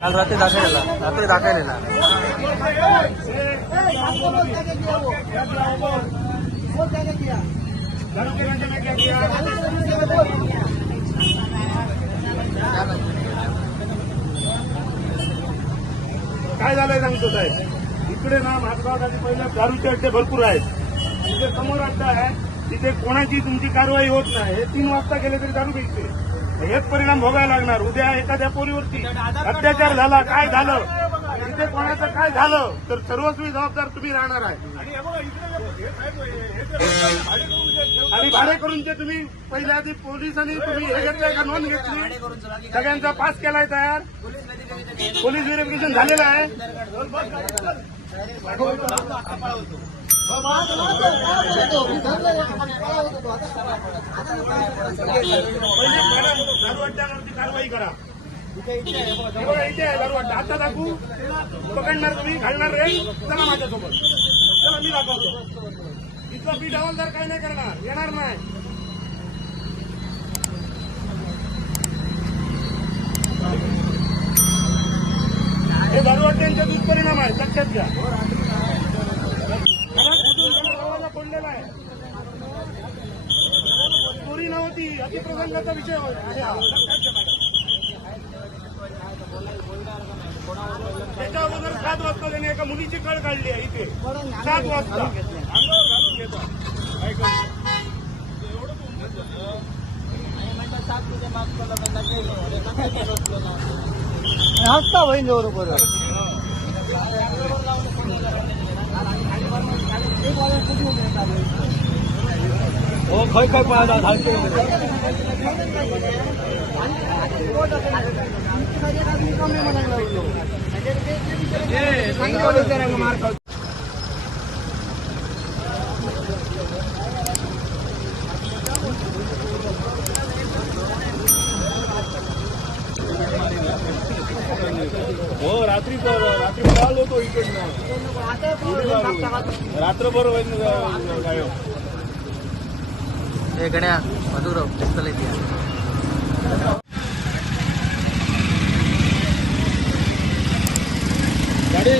काल रात्री दाखवलेला रात्री दाखवलेला. काय झालंय सांगतो साहेब? इकडे ना महात्मागांधी पहिल्या दारूचे अड्डे भरपूर आहेत. तिथे समोर अड्डा आहे तिथे कोणाची तुमची कारवाई होत नाही. हे तीन वाजता गेले तरी दारू भेटते हेच परिणाम भोगायला लागणार. उद्या एखाद्या पोरीवरती अत्याचार झाला काय झालं? तिथे कोणाचं काय झालं? तर सर्वस्वी जबाबदार तुम्ही राहणार आहे. आणि भाडे करून जे तुम्ही पहिल्या आधी पोलिसांनी तुम्ही हे घेतलंय का? नोंद घेतली? सगळ्यांचा पास केलाय तयार? पोलीस व्हेरिफिकेशन झालेलं आहे? पहिले मॅडम, कारवाई करा इथे आहे दारू आता दाखवू पकडणार तुम्ही घालणार रे चला माझ्यासोबत चला मी दाखवतो इथलं पीठ हवालदार काही नाही करणार येणार नाही हे दारू अड्ड्यांचे दुष्परिणाम आहे लक्षात घ्या. नव्हती अतिप्रसंगाचा विषय आहे हा. त्याच्या अगोदर सात वाजता त्याने एका मुलीची कळ काढली आहे इथे सात वाजता अंगावर घालून घेतो ऐका. हसता बहीण बरोबर ખોઈ ખોઈ પાડો હાલતી માર રાત્રી પર રાત્રી પર આલો તો રાત્રે પર ગાયો. ಏ ಗಣ್ಯ ಮಧುರ ಕೆಲ್ಸದಲ್ಲಿ ಇದೆಯಾ? ಗಾಡಿ